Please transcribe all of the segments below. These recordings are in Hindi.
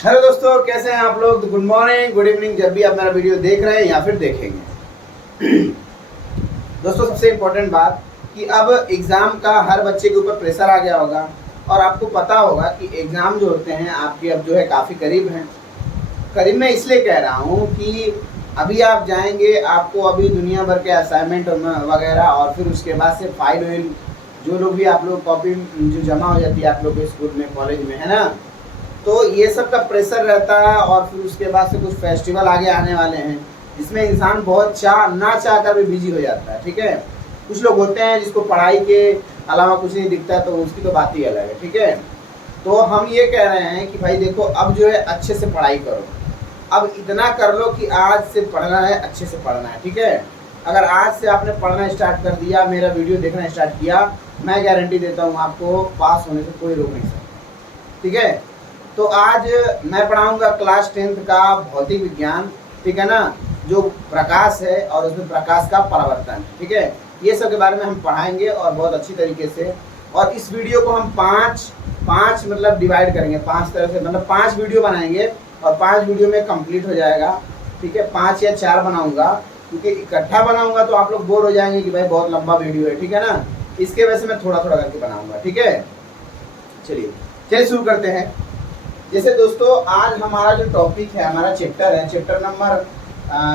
हेलो दोस्तों, कैसे हैं आप लोग। गुड मॉर्निंग, गुड इवनिंग, जब भी आप मेरा वीडियो देख रहे हैं या फिर देखेंगे। दोस्तों, सबसे इम्पोर्टेंट बात कि अब एग्ज़ाम का हर बच्चे के ऊपर प्रेशर आ गया होगा और आपको पता होगा कि एग्ज़ाम जो होते हैं आपके अब जो है काफ़ी करीब हैं। करीब मैं इसलिए कह रहा हूँ कि अभी आप जाएंगे, आपको अभी दुनिया भर के असाइनमेंट वगैरह और फिर उसके बाद से फाइल वाइल जो लोग भी आप लोग कॉपी जो जमा हो जाती है आप लोग के स्कूल में, कॉलेज में, है ना। तो ये सब का प्रेशर रहता है और फिर उसके बाद से कुछ फेस्टिवल आगे आने वाले हैं जिसमें इंसान बहुत ना चाह कर भी बिजी हो जाता है। ठीक है, कुछ लोग होते हैं जिसको पढ़ाई के अलावा कुछ नहीं दिखता, तो उसकी तो बात ही अलग है। ठीक है, तो हम ये कह रहे हैं कि भाई देखो, अब जो है अच्छे से पढ़ाई करो। अब इतना कर लो कि आज से पढ़ना है, अच्छे से पढ़ना है। ठीक है, अगर आज से आपने पढ़ना स्टार्ट कर दिया, मेरा वीडियो देखना स्टार्ट किया, मैं गारंटी देता हूँ आपको पास होने से कोई रोक नहीं सकता। ठीक है, तो आज मैं पढ़ाऊंगा क्लास 10th का भौतिक विज्ञान। ठीक है ना, जो प्रकाश है और उसमें प्रकाश का परावर्तन। ठीक है, ये सब के बारे में हम पढ़ाएंगे और बहुत अच्छी तरीके से। और इस वीडियो को हम पाँच मतलब डिवाइड करेंगे, 5 तरह से, मतलब 5 वीडियो बनाएंगे और 5 वीडियो में कंप्लीट हो जाएगा। ठीक है, 5 या 4 बनाऊंगा, क्योंकि इकट्ठा बनाऊंगा तो आप लोग बोर हो जाएंगे कि भाई बहुत लंबा वीडियो है। ठीक है ना, इसके वजह से मैं थोड़ा थोड़ा करके बनाऊंगा। ठीक है, चलिए शुरू करते हैं। जैसे दोस्तों, आज हमारा जो टॉपिक है, हमारा चैप्टर है, चैप्टर नंबर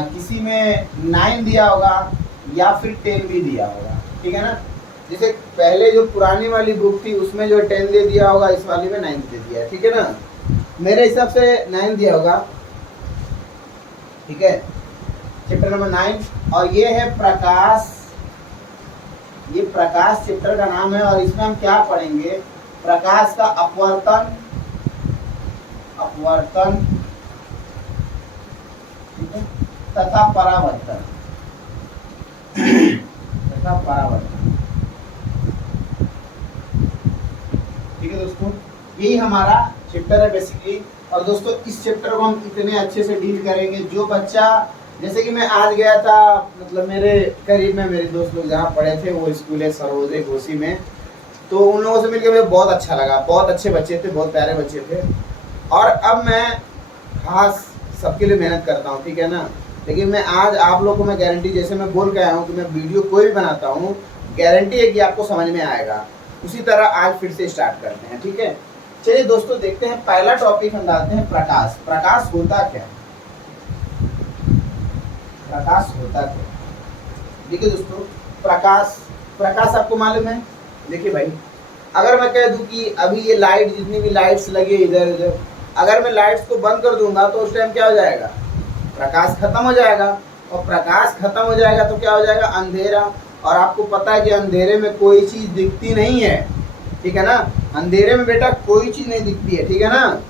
किसी में 9 दिया होगा या फिर 10 भी दिया होगा। ठीक है ना, जैसे पहले जो पुरानी वाली बुक थी उसमें जो 10 दे दिया होगा, इस वाली में 9 दे दिया है। ठीक है ना, मेरे हिसाब से 9 दिया होगा। ठीक है, चैप्टर नंबर 9 और ये है प्रकाश। ये प्रकाश चैप्टर का नाम है और इसमें हम क्या पढ़ेंगे? प्रकाश का अपवर्तन तथा परावर्तन ठीक है दोस्तों, यही हमारा चैप्टर है बेसिकली। और दोस्तों, इस चैप्टर को हम इतने अच्छे से डील करेंगे, जो बच्चा, जैसे कि मैं आज गया था, मतलब मेरे करीब में मेरे दोस्त लोग जहाँ पढ़े थे, वो स्कूल है सरोदे घोसी में, तो उन लोगों से मिलकर मुझे बहुत अच्छा लगा। बहुत अच्छे बच्चे थे, बहुत प्यारे बच्चे थे। और अब मैं खास सबके लिए मेहनत करता हूँ। ठीक है ना, लेकिन मैं आज आप लोगों को मैं गारंटी, जैसे मैं बोल के आया हूँ कि मैं वीडियो कोई भी बनाता हूँ, गारंटी है कि आपको समझ में आएगा। उसी तरह आज फिर से स्टार्ट करते हैं। ठीक है, चलिए दोस्तों देखते हैं। पहला टॉपिक हम डालते हैं प्रकाश। प्रकाश होता क्या? प्रकाश होता क्या? देखिए दोस्तों, प्रकाश आपको मालूम है। देखिए भाई, अगर मैं कह दूं कि अभी ये लाइट, जितनी भी लाइट्स लगी है इधर उधर, अगर मैं लाइट्स को बंद कर दूंगा तो उस टाइम क्या हो जाएगा? प्रकाश खत्म हो जाएगा। और प्रकाश खत्म हो जाएगा तो क्या हो जाएगा? अंधेरा। और आपको पता है कि अंधेरे में कोई चीज दिखती नहीं है। ठीक है ना, अंधेरे में बेटा कोई चीज नहीं दिखती है। ठीक है ना,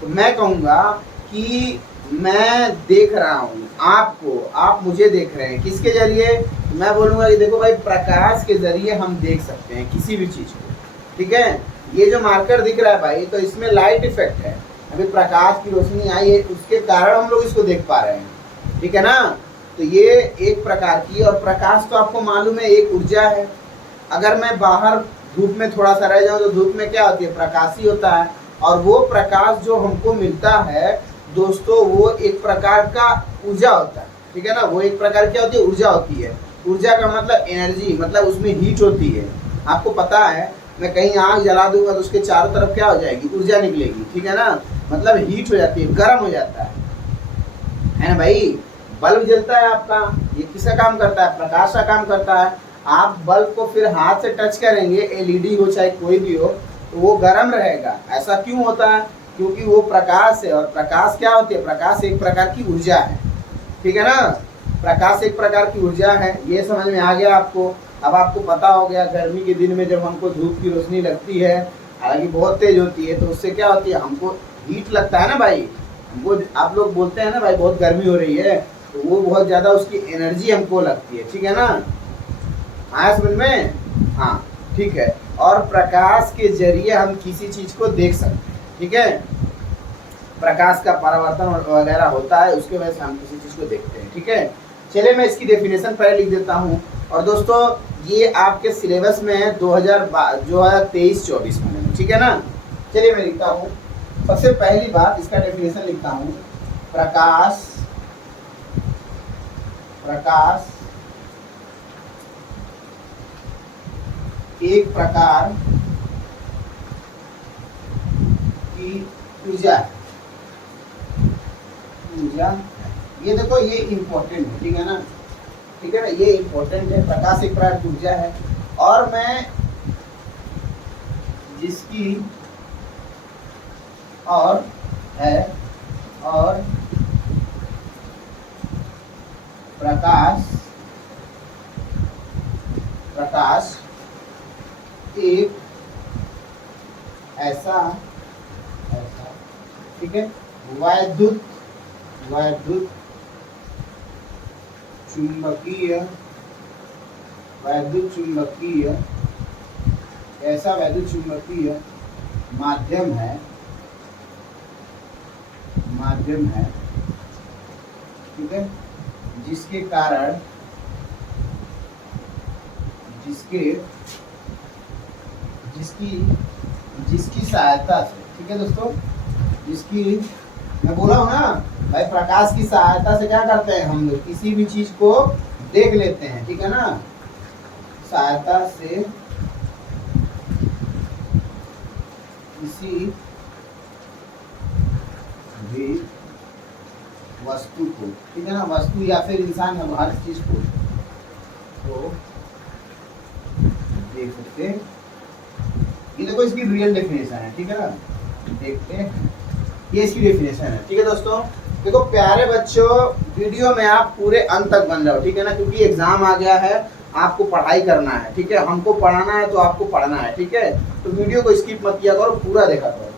तो मैं कहूँगा कि मैं देख रहा हूँ आपको, आप मुझे देख रहे हैं। किसके जरिए? मैं बोलूँगा कि देखो भाई, प्रकाश के जरिए हम देख सकते हैं किसी भी चीज़ को। ठीक है, ये जो मार्कर दिख रहा है भाई, तो इसमें लाइट इफेक्ट है। अभी प्रकाश की रोशनी आई है, उसके कारण हम लोग इसको देख पा रहे हैं। ठीक है ना, तो ये एक प्रकार की। और प्रकाश तो आपको मालूम है एक ऊर्जा है। अगर मैं बाहर धूप में थोड़ा सा रह जाऊँ तो धूप में क्या होती है? प्रकाश ही होता है। और वो प्रकाश जो हमको मिलता है दोस्तों, वो एक प्रकार का ऊर्जा होता है। ठीक है ना, वो एक प्रकार क्या होती है? ऊर्जा होती है। ऊर्जा का मतलब एनर्जी, मतलब उसमें हीट होती है। आपको पता है, मैं कहीं आग जला दूंगा तो उसके चारों तरफ क्या हो जाएगी? ऊर्जा निकलेगी। ठीक है ना, मतलब हीट हो जाती है, गर्म हो जाता है ना भाई। बल्ब जलता है आपका, ये किसका काम करता है? प्रकाश का काम करता है। आप बल्ब को फिर हाथ से टच करेंगे, एलईडी हो चाहे कोई भी हो, तो वो गर्म रहेगा। ऐसा क्यों होता है? क्योंकि वो प्रकाश है। और प्रकाश क्या होती है? प्रकाश एक प्रकार की ऊर्जा है। ठीक है ना, प्रकाश एक प्रकार की ऊर्जा है। ये समझ में आ गया आपको? अब आपको पता हो गया, गर्मी के दिन में जब हमको धूप की रोशनी लगती है, हालांकि बहुत तेज होती है, तो उससे क्या होती है? हमको हीट लगता है ना भाई। हमको, आप लोग बोलते हैं ना भाई बहुत गर्मी हो रही है, तो वो बहुत ज़्यादा उसकी एनर्जी हमको लगती है। ठीक है ना, आया समझ में? हाँ, ठीक है। और प्रकाश के जरिए हम किसी चीज़ को देख सकते हैं। ठीक है, प्रकाश का परावर्तन वगैरह होता है, उसके वजह से हम किसी चीज़ को देखते हैं। ठीक है, चलिए मैं इसकी डेफिनेशन पहले लिख देता हूँ। और दोस्तों, ये आपके सिलेबस में है 2023-24 में। ठीक है ना, चलिए मैं लिखता हूँ। सबसे पहली बात इसका डेफिनेशन लिखता हूँ। प्रकाश एक प्रकार की ऊर्जा है। ये देखो, ये इम्पोर्टेंट है, ठीक है ना, ठीक है ना, ये इम्पोर्टेंट है। प्रकाश एक प्रकार की ऊर्जा है और मैं जिसकी और प्रकाश एक ऐसा, ठीक है, वैद्युत चुंबकीय ऐसा वैद्युत चुंबकीय माध्यम है, ठीक है, जिसके कारण जिसकी सहायता से, ठीक है दोस्तों, जिसकी, मैं बोला हूँ ना भाई, प्रकाश की सहायता से क्या करते हैं हम लोग, किसी भी चीज को देख लेते हैं, ठीक है ना, सहायता से किसी भी वस्तु को, ठीक है ना, वस्तु या फिर इंसान, हम हर चीज को तो देख सकते हैं। ये देखो इसकी रियल डेफिनेशन है, ठीक है ना, देखते हैं, ये इसकी डेफिनेशन है, ठीक है दोस्तों। देखो प्यारे बच्चों, वीडियो में आप पूरे अंत तक बन रहे हो, ठीक है ना, क्योंकि एग्जाम आ गया है, आपको पढ़ाई करना है, ठीक है, हमको पढ़ाना है तो आपको पढ़ना है, ठीक है, तो वीडियो को स्किप मत किया करो, पूरा देखा करो।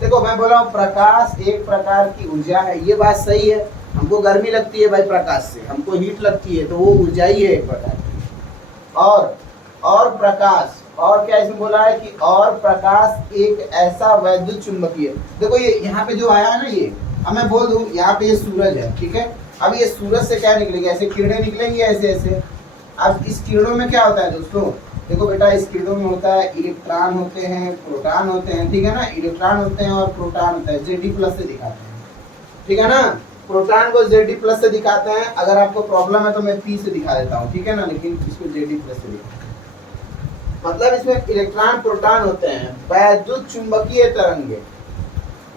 देखो मैं बोला हूँ प्रकाश एक प्रकार की ऊर्जा है, ये बात सही है। हमको गर्मी लगती है भाई प्रकाश से, हमको हीट लगती है, तो वो ऊर्जा ही है एक प्रकार की। और प्रकाश, और क्या इसमें बोला है कि और प्रकाश एक ऐसा वैद्युत चुंबकीय, देखो ये यहाँ पे जो आया है ना, ये अब मैं बोल दूं, यहाँ पे ये सूरज है, ठीक है, अब ये सूरज से क्या निकलेगी, ऐसे किरणें निकलेंगी, ऐसे। अब इस किरणों में क्या होता है दोस्तों, देखो बेटा, इस किरणों में होता है इलेक्ट्रॉन होते हैं, प्रोटॉन होते हैं, ठीक है ना, इलेक्ट्रॉन होते हैं और प्रोटॉन होता है, Zd+ से दिखाते हैं, ठीक है ना, प्रोटॉन को Zd+ से दिखाते हैं। अगर आपको प्रॉब्लम है तो मैं P से दिखा देता हूँ, ठीक है ना, लेकिन इसको Zd+ से दिखाते हैं। मतलब इसमें इलेक्ट्रॉन प्रोटॉन होते हैं, वैद्युत चुंबकीय तरंगे,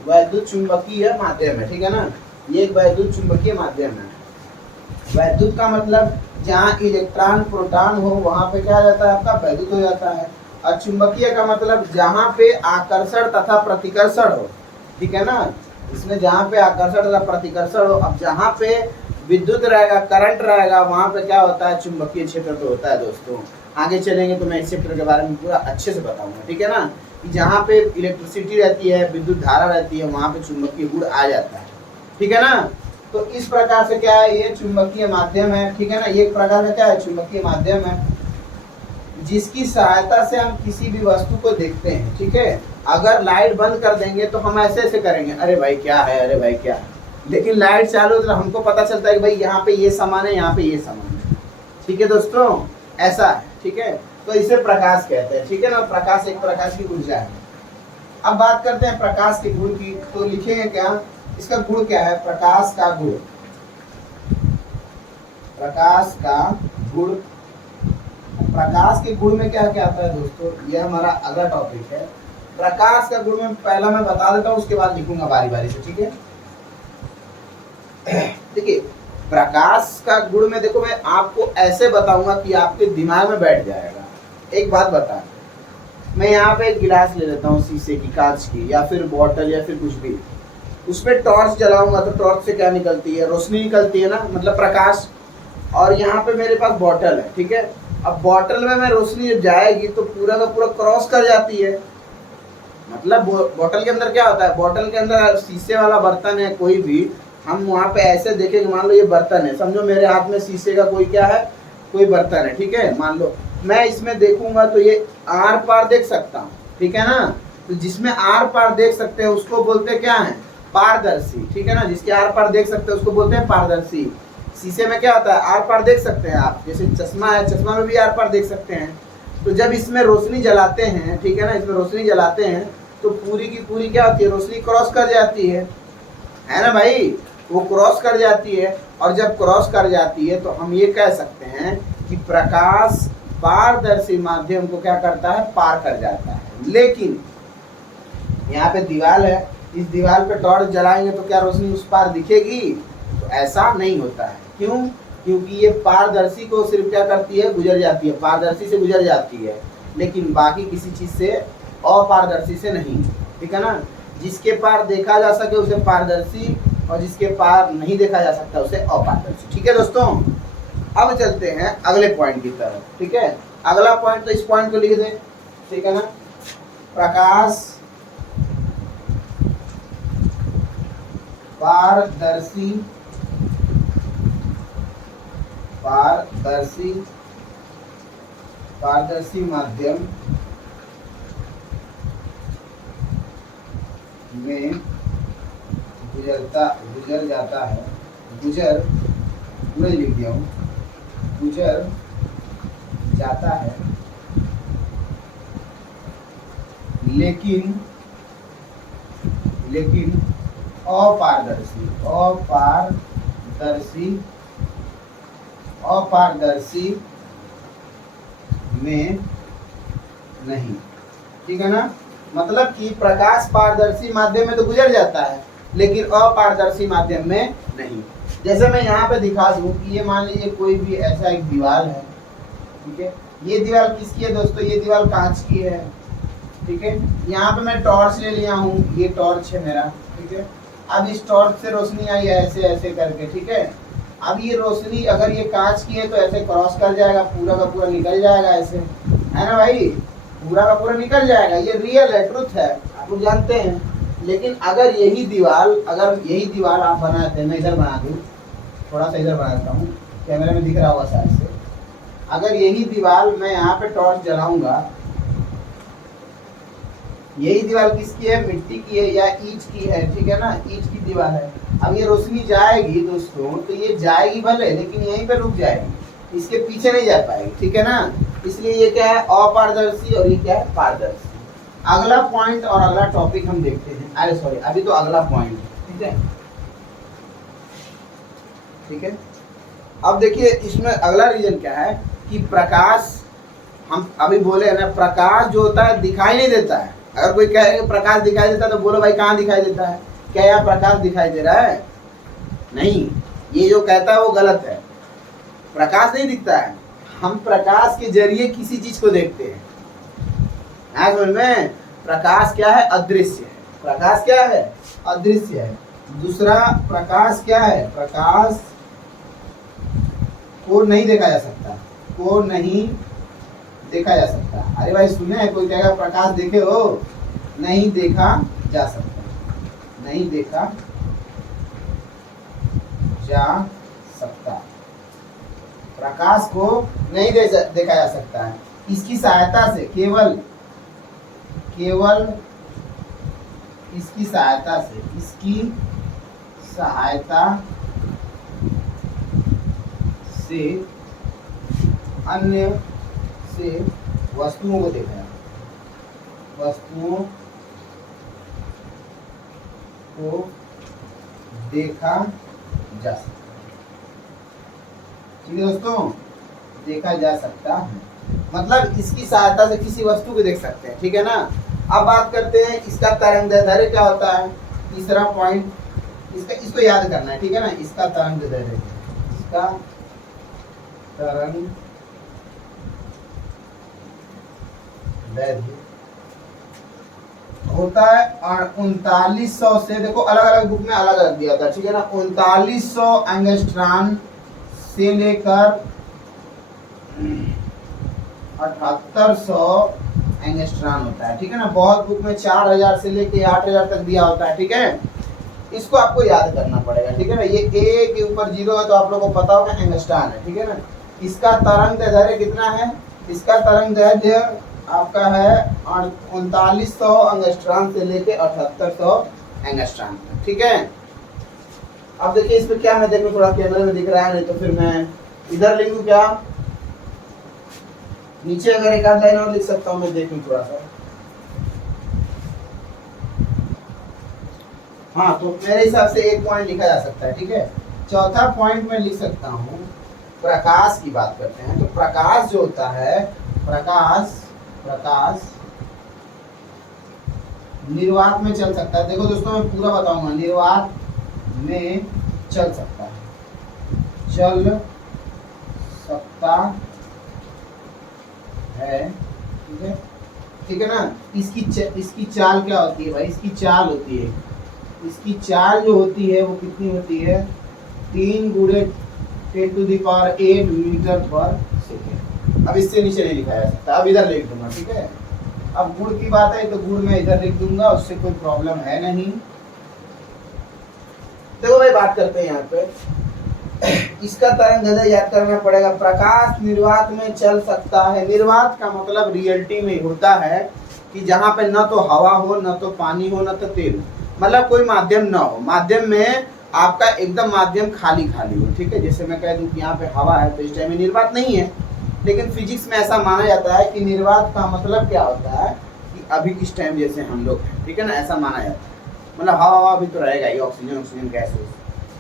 वैद्युत चुंबकीय माध्यम है, ठीक है ना, ये एक वैद्युत चुंबकीय माध्यम है। वैद्युत का मतलब जहाँ इलेक्ट्रॉन प्रोटॉन हो वहां पे क्या जाता है, आपका वैद्युत हो जाता है। और चुंबकीय का मतलब जहाँ पे आकर्षण तथा प्रतिकर्षण हो, ठीक है ना, इसमें जहाँ पे आकर्षण तथा प्रतिकर्षण हो। अब जहाँ पे विद्युत रहेगा, करंट रहेगा, वहां पे क्या होता है, चुंबकीय क्षेत्र तो होता है दोस्तों। आगे चलेंगे तो मैं इस क्षेत्र के बारे में पूरा अच्छे से बताऊंगा, ठीक है ना, कि जहाँ पे इलेक्ट्रिसिटी रहती है, विद्युत धारा रहती है, वहां पे चुंबकीय गुण आ जाता है, ठीक है ना। तो इस प्रकार से क्या है, ये चुंबकीय माध्यम है, ठीक है ना, ये एक प्रकार का क्या है, चुंबकीय माध्यम है, जिसकी सहायता से हम किसी भी वस्तु को देखते हैं, ठीक है। अगर लाइट बंद कर देंगे तो हम ऐसे करेंगे, अरे भाई क्या है, अरे भाई क्या है, लेकिन लाइट चालू तो हमको पता चलता है कि भाई यहाँ पे ये सामान है, यहाँ पे ये सामान है, ठीक है दोस्तों, ऐसा है, ठीक है। तो इसे प्रकाश कहते हैं, ठीक है ना, प्रकाश एक प्रकार की ऊर्जा है। अब बात करते हैं प्रकाश के गुण की, तो लिखेंगे क्या, इसका गुण क्या है, प्रकाश का गुण, प्रकाश का गुण। प्रकाश के गुण में क्या क्या आता है दोस्तों, यह हमारा अगला टॉपिक है। प्रकाश का गुण में पहला मैं बता देता हूँ, उसके बाद लिखूंगा बारी बारी से, ठीक है। देखिए प्रकाश का गुण में देखो, मैं आपको ऐसे बताऊंगा कि आपके दिमाग में बैठ जाएगा। एक बात बता, मैं यहाँ पे एक गिलास ले लेता हूँ शीशे की, कांच की, या फिर बॉटल या फिर कुछ भी, उसमें टॉर्च जलाऊंगा तो टॉर्च से क्या निकलती है, रोशनी निकलती है ना, मतलब प्रकाश। और यहाँ पे मेरे पास बॉटल है, ठीक है। अब बॉटल में मैं रोशनी जब जाएगी तो पूरा का पूरा क्रॉस कर जाती है, मतलब बॉटल के अंदर क्या होता है, बॉटल के अंदर शीशे वाला बर्तन है कोई भी, हम वहाँ पे ऐसे देखेंगे, मान लो ये बर्तन है, समझो मेरे हाथ में शीशे का कोई क्या है, कोई बर्तन है, ठीक है, मान लो मैं इसमें देखूंगा तो ये आर पार देख सकता हूँ, ठीक है ना। तो जिसमें आर पार देख सकते हैं उसको बोलते हैं क्या है, पारदर्शी, ठीक है ना, जिसके आर पार देख सकते हैं उसको बोलते हैं पारदर्शी। शीशे में क्या होता है, आर पार देख सकते हैं आप, जैसे चश्मा है, चश्मा में भी आर पार देख सकते हैं। तो जब इसमें रोशनी जलाते हैं, ठीक है ना, इसमें रोशनी जलाते हैं तो पूरी की पूरी क्या होती है, रोशनी क्रॉस कर जाती है ना भाई, वो क्रॉस कर जाती है। और जब क्रॉस कर जाती है तो हम ये कह सकते हैं कि प्रकाश पारदर्शी माध्यम को क्या करता है, पार कर जाता है। लेकिन यहाँ पे दीवार है, इस दीवार पे टॉर्च जलाएंगे तो क्या रोशनी उस पार दिखेगी? तो ऐसा नहीं होता है। क्यों? क्योंकि ये पारदर्शी को सिर्फ क्या करती है, गुजर जाती है, पारदर्शी से गुजर जाती है, लेकिन बाकी किसी चीज से, अपारदर्शी से नहीं। ठीक है ना, जिसके पार देखा जा सके उसे पारदर्शी, और जिसके पार नहीं देखा जा सकता उसे अपारदर्शी। ठीक है दोस्तों, अब चलते हैं अगले पॉइंट की तरफ। ठीक है, अगला पॉइंट, तो इस पॉइंट को लिख दें। ठीक है ना, प्रकाश पारदर्शी पारदर्शी पारदर्शी माध्यम में गुजर जाता है, गुजर पूरा लिख दिया हूँ, गुजर जाता है, लेकिन अपारदर्शी में नहीं। ठीक है ना, मतलब कि प्रकाश पारदर्शी माध्यम में तो गुजर जाता है, लेकिन अपारदर्शी माध्यम में नहीं। जैसे मैं यहाँ पे दिखा दूं कि ये मान लीजिए कोई भी ऐसा एक दीवार है। ठीक है, ये दीवार किसकी है दोस्तों? ये दीवार कांच की है। ठीक है, यहाँ पे मैं टॉर्च ले लिया हूँ, ये टॉर्च है मेरा। ठीक है, अब इस टॉर्च से रोशनी आई ऐसे ऐसे करके। ठीक है, अब ये रोशनी अगर ये कांच की है तो ऐसे क्रॉस कर जाएगा, पूरा का पूरा निकल जाएगा, ऐसे है ना भाई, पूरा का पूरा निकल जाएगा। ये रियल है, ट्रुथ है, आप लोग जानते हैं। लेकिन अगर यही दीवार आप बनाते हैं, मैं इधर बना दूँ, थोड़ा सा इधर बनाता हूँ, कैमरे में दिख रहा होगा साइड से। अगर यही दीवार मैं यहाँ पे टॉर्च जलाऊंगा, यही दीवार किसकी है? मिट्टी की है या ईंट की है। ठीक है ना, ईंट की दीवार है। अब ये रोशनी जाएगी दोस्तों, तो ये जाएगी भले, लेकिन यहीं पे रुक जाएगी, इसके पीछे नहीं जा पाएगी। ठीक है ना, इसलिए ये क्या है? अपारदर्शी, और ये क्या है? पारदर्शी। अगला पॉइंट और अगला टॉपिक हम देखते हैं। अरे सॉरी, अभी तो अगला पॉइंट है। ठीक है, ठीक है, अब देखिए इसमें अगला रीजन क्या है कि प्रकाश, हम अभी बोले ना, प्रकाश जो होता है दिखाई नहीं देता है। अगर कोई कहे प्रकाश दिखाई देता है तो बोलो भाई कहाँ दिखाई देता है? क्या यहाँ प्रकाश दिखाई दे रहा है? नहीं, ये जो कहता है वो गलत है। प्रकाश नहीं दिखता है, हम प्रकाश के जरिए किसी चीज को देखते हैं। समझ में? प्रकाश क्या है? अदृश्य है। प्रकाश क्या है? अदृश्य है। दूसरा, प्रकाश क्या है? प्रकाश को नहीं देखा जा सकता, को नहीं देखा जा सकता। अरे भाई सुने, कोई कहेगा प्रकाश देखे हो? नहीं देखा जा सकता, नहीं देखा जा सकता। प्रकाश को नहीं देखा जा सकता है। इसकी सहायता से, केवल इसकी सहायता से अन्य से वस्तुओं को देखा, वस्तुओं को देखा जा सकता है। ठीक है दोस्तों, देखा जा सकता है, मतलब इसकी सहायता से किसी वस्तु को देख सकते हैं। ठीक है ना, अब बात करते हैं इसका तरंगदैर्ध्य क्या होता है। तीसरा पॉइंट, इसको याद करना है। ठीक है ना, इसका तरंगदैर्ध्य, इसका तरंगदैर्ध्य होता है 3900 से, देखो अलग अलग बुक में अलग अलग दिया था। ठीक है ना, 3900 एंगस्ट्रॉन से लेकर 7800 एंगस्ट्रॉन होता है। ठीक है ना, बहुत बुक में 4000 से लेकर 8000 तक दिया होता है। ठीक है, इसको आपको याद करना पड़ेगा। ठीक है ना, ये ए के ऊपर 0 है तो आप लोगों को पता होगा एंगस्ट्रॉन है। ठीक है ना, इसका तरंगदैर्ध्य कितना है? इसका तरंगदैर्ध्य आपका है 3900 एंगस्ट्रॉन से लेके 7800 एंगस्ट्रॉन। ठीक है, अब देखिए इसमें क्या, मैं देखूं थोड़ा कैमरे में दिख रहा है, नहीं तो फिर मैं इधर लिखूं क्या, नीचे अगर एक आध लाइन और लिख सकता हूं मैं, देखूं थोड़ा सा। हाँ, तो मेरे हिसाब से एक पॉइंट लिखा जा सकता है, ठीक है। चौथा पॉइंट मैं लिख सकता हूँ, प्रकाश की बात करते हैं। तो प्रकाश जो होता है, प्रकाश निर्वात में चल सकता है। देखो दोस्तों, मैं पूरा बताऊंगा, निर्वात में चल सकता है, चल सकता है, ठीक है, ठीक है ना। इसकी चाल क्या होती है भाई? इसकी चाल होती है, इसकी चाल जो होती है वो कितनी होती है? 3 × 10⁸ मीटर पर सेकेंड। अब इससे नीचे नहीं लिखा जा सकता, अब इधर लिख दूंगा, ठीक है। अब गुण की बात है तो गुण में इधर लिख दूंगा, उससे कोई प्रॉब्लम है नहीं। देखो भाई, बात करते हैं यहाँ पे, इसका तरंग याद करना पड़ेगा। प्रकाश निर्वात में चल सकता है। निर्वात का मतलब रियलिटी में होता है कि जहाँ पे न तो हवा हो, न तो पानी हो, न तो तेल, मतलब कोई माध्यम ना हो। माध्यम में आपका एकदम माध्यम खाली खाली हो, ठीक है। जैसे मैं कह दूं कि यहाँ पे हवा है तो इस टाइम में निर्वात नहीं है, लेकिन फिजिक्स में ऐसा माना जाता है कि निर्वात का मतलब क्या होता है कि अभी इस टाइम जैसे हम लोग हैं, ठीक है ना, ऐसा माना जाता है। मतलब हवा भी तो रहेगा ही, ऑक्सीजन गैस,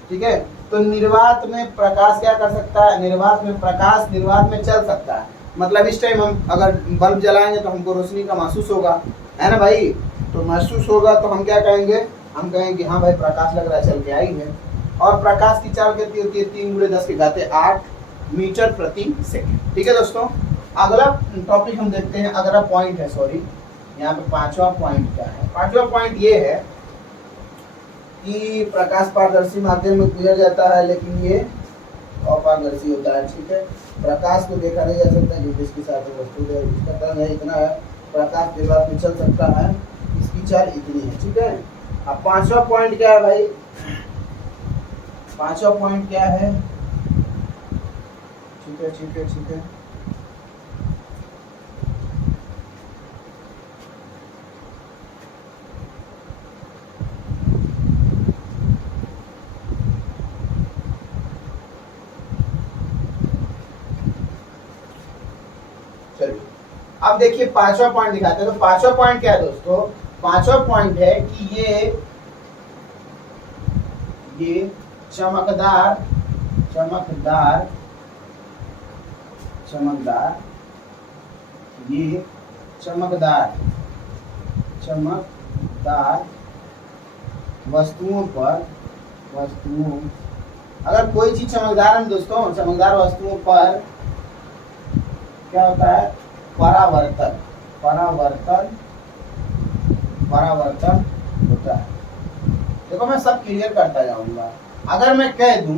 ठीक है। तो निर्वात में प्रकाश क्या कर सकता है? निर्वात में प्रकाश निर्वात में चल सकता है। मतलब इस टाइम हम अगर बल्ब जलाएंगे तो हमको रोशनी का महसूस होगा, है ना भाई। तो महसूस होगा तो हम क्या कहेंगे? हम कहेंगे हाँ भाई प्रकाश लग रहा है, चल के आई है। और प्रकाश की चाल कितनी होती है? 3 × 10⁸ मीटर प्रति सेकेंड, ठीक है दोस्तों। अगला टॉपिक हम देखते हैं, अगला पॉइंट है, सॉरी, यहाँ पे 5वां पॉइंट क्या है? 5वां पॉइंट ये है कि प्रकाश पारदर्शी माध्यम में गुजर जाता है, लेकिन ये अपारदर्शी होता है, ठीक है। प्रकाश को देखा नहीं जा सकता जो जिसके साथ वस्तु है, इसका तरंग है इतना है, प्रकाश निर्वात में चल सकता है, इसकी चाल इतनी है, ठीक है। अब 5वां पॉइंट क्या है भाई? 5वां पॉइंट क्या है? ठीक है, ठीक है, ठीक है। चलिए, अब देखिए 5वां पॉइंट दिखाते हैं। तो 5वां पॉइंट क्या है दोस्तों? 5वां पॉइंट है कि ये चमकदार ये चमकदार वस्तुओं, अगर कोई चीज चमकदार है दोस्तों, चमकदार वस्तुओं पर क्या होता है? परावर्तन होता है। देखो, मैं सब क्लियर करता जाऊंगा। अगर मैं कह दूं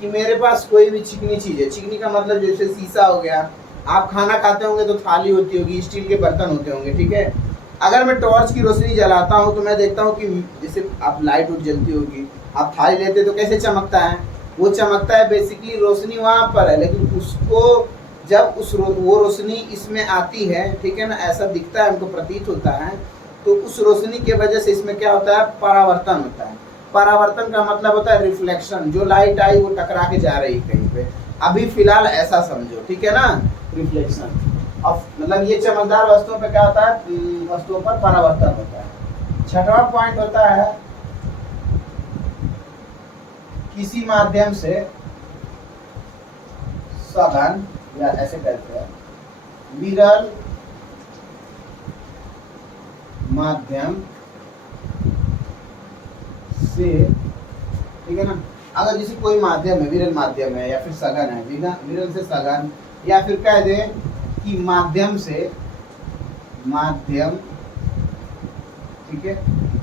कि मेरे पास कोई भी चिकनी चीज है, चिकनी का मतलब जैसे शीशा हो गया, आप खाना खाते होंगे तो थाली होती होगी, स्टील के बर्तन होते होंगे, ठीक है। अगर मैं टॉर्च की रोशनी जलाता हूँ तो मैं देखता हूँ कि जैसे आप लाइट उठ जलती होगी, आप थाली लेते तो कैसे चमकता है? वो चमकता है, बेसिकली रोशनी वहाँ पर है, लेकिन उसको जब वो रोशनी इसमें आती है, ठीक है ना, ऐसा दिखता है, हमको प्रतीत होता है, तो उस रोशनी के वजह से इसमें क्या होता है? परावर्तन होता है। परावर्तन का मतलब होता है रिफ्लेक्शन। जो लाइट आई वो टकरा के जा रही कहीं पे, अभी फिलहाल ऐसा समझो, ठीक है ना, रिफ्लेक्शन। अब मतलब ये चमकदार वस्तुओं पे क्या होता है? वस्तुओं पर परावर्तन होता है। 6वां पॉइंट होता है किसी माध्यम से सघन, या ऐसे कहते हैं विरल माध्यम से, ठीक है ना। अगर जैसे कोई माध्यम है, विरल माध्यम है या फिर सघन है, विरल से सघन, या फिर कह दें कि माध्यम, ठीक है,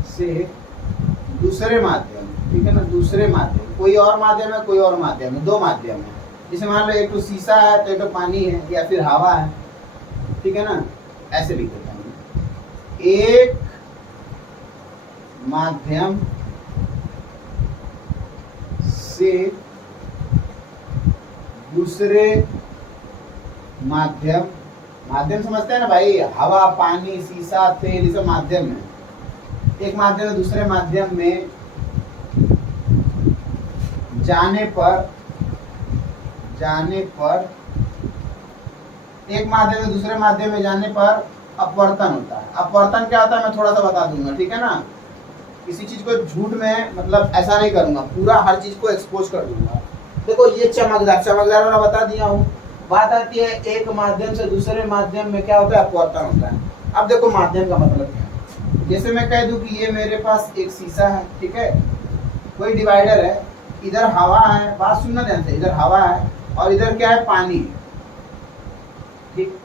से दूसरे माध्यम, ठीक है ना, दूसरे माध्यम, कोई और माध्यम है, कोई और माध्यम है, 2 माध्यम है। जैसे मान लो एक तो शीशा है तो एक तो पानी है या फिर हवा है, ठीक है ना, ऐसे लिख देता हूँ। एक माध्यम से दूसरे माध्यम समझते हैं ना भाई, हवा, पानी, शीशा, तेल, ये सब माध्यम है। एक माध्यम से दूसरे माध्यम में जाने पर एक माध्यम से दूसरे माध्यम में जाने पर अपवर्तन होता है। अपवर्तन क्या होता है मैं थोड़ा सा बता दूंगा, ठीक है ना। किसी चीज को झूठ में मतलब ऐसा नहीं करूंगा, पूरा हर चीज को एक्सपोज कर दूंगा। देखो ये चमकदार, चमकदार वाला बता दिया हूँ। बात आती है एक माध्यम से दूसरे माध्यम में क्या होता है, अपवर्तन होता है। अब देखो माध्यम का मतलब क्या है, जैसे मैं कह दूं कि ये मेरे पास एक शीशा है, ठीक है, कोई डिवाइडर है, इधर हवा है, बात सुनना ध्यान से, इधर हवा है और इधर क्या है, पानी है, ठीक।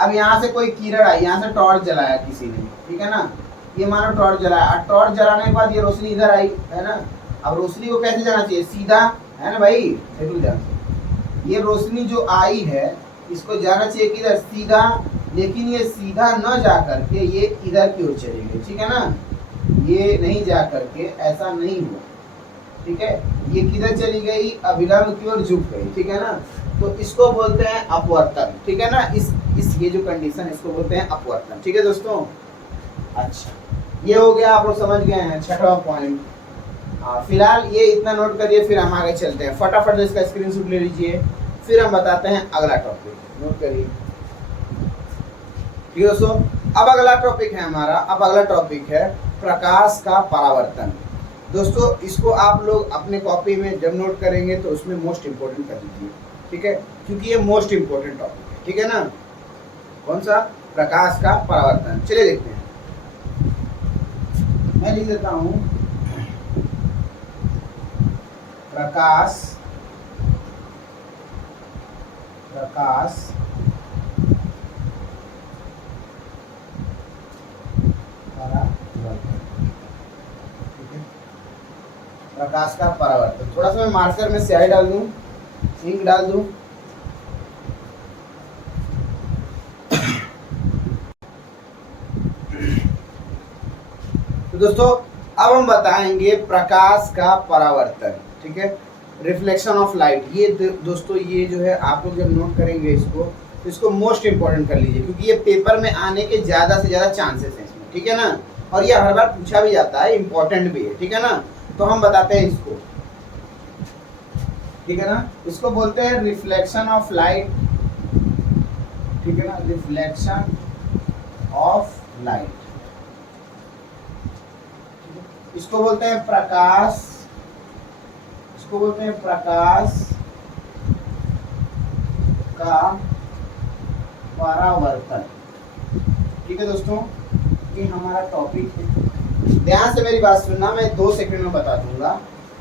अब यहाँ से कोई किरण आई, यहाँ से टॉर्च जलाया किसी ने, ठीक है ना, ये मानो टॉर्च जलाया, और टॉर्च जलाने के बाद ये रोशनी इधर आई, है ना। अब रोशनी को कैसे जाना चाहिए, सीधा, है ना भाई, देखो ध्यान से, ये रोशनी जो आई है इसको जाना चाहिए किधर, सीधा, लेकिन ये सीधा न जा करके ये इधर की ओर चली गई, ठीक है ना, ये नहीं जा करके ऐसा नहीं हुआ, ठीक है, ये किधर चली गई, अभिलंब की ओर झुक गई, ठीक है ना, तो इसको बोलते हैं अपवर्तन, ठीक है ना। इस ये जो कंडीशन इसको बोलते हैं अपवर्तन, ठीक है दोस्तों। अच्छा, ये हो गया, आप लोग समझ गए हैं छठवां पॉइंट। फिलहाल ये इतना नोट करिए, फिर हम आगे चलते हैं, फटाफट इसका स्क्रीनशॉट ले लीजिए, फिर हम बताते हैं अगला टॉपिक, नोट करिए, ठीक है दोस्तों। अब अगला टॉपिक है हमारा, अब अगला टॉपिक है प्रकाश का परावर्तन। दोस्तों इसको आप लोग अपने कॉपी में जब नोट करेंगे तो उसमें मोस्ट इंपोर्टेंट कर दीजिए, ठीक है, क्योंकि ये मोस्ट इंपोर्टेंट टॉपिक है, ठीक है ना। कौन सा, प्रकाश का परावर्तन। चलिए देखते हैं, मैं लिख देता हूं, प्रकाश परावर्तन, ठीक है, प्रकाश का परावर्तन। थोड़ा सा मैं मार्कर में स्याही डाल दूं, इंक डाल दूं, तो दोस्तों अब हम बताएंगे प्रकाश का परावर्तन, ठीक है, रिफ्लेक्शन ऑफ लाइट। ये दोस्तों ये जो है आप लोग जब नोट करेंगे इसको, तो इसको मोस्ट इंपॉर्टेंट कर लीजिए, क्योंकि ये पेपर में आने के ज़्यादा से ज़्यादा चांसेस हैं इसमें, ठीक है ना, और ये हर बार पूछा भी जाता है, इंपॉर्टेंट भी है, ठीक है ना। तो हम बताते हैं इसको, ठीक है ना, इसको बोलते हैं रिफ्लेक्शन ऑफ लाइट, ठीक है ना, रिफ्लेक्शन ऑफ लाइट, इसको बोलते हैं प्रकाश, इसको बोलते हैं प्रकाश का परावर्तन, ठीक है दोस्तों। ये हमारा टॉपिक है, ध्यान से मेरी बात सुनना, मैं 2 सेकंड में बता दूंगा,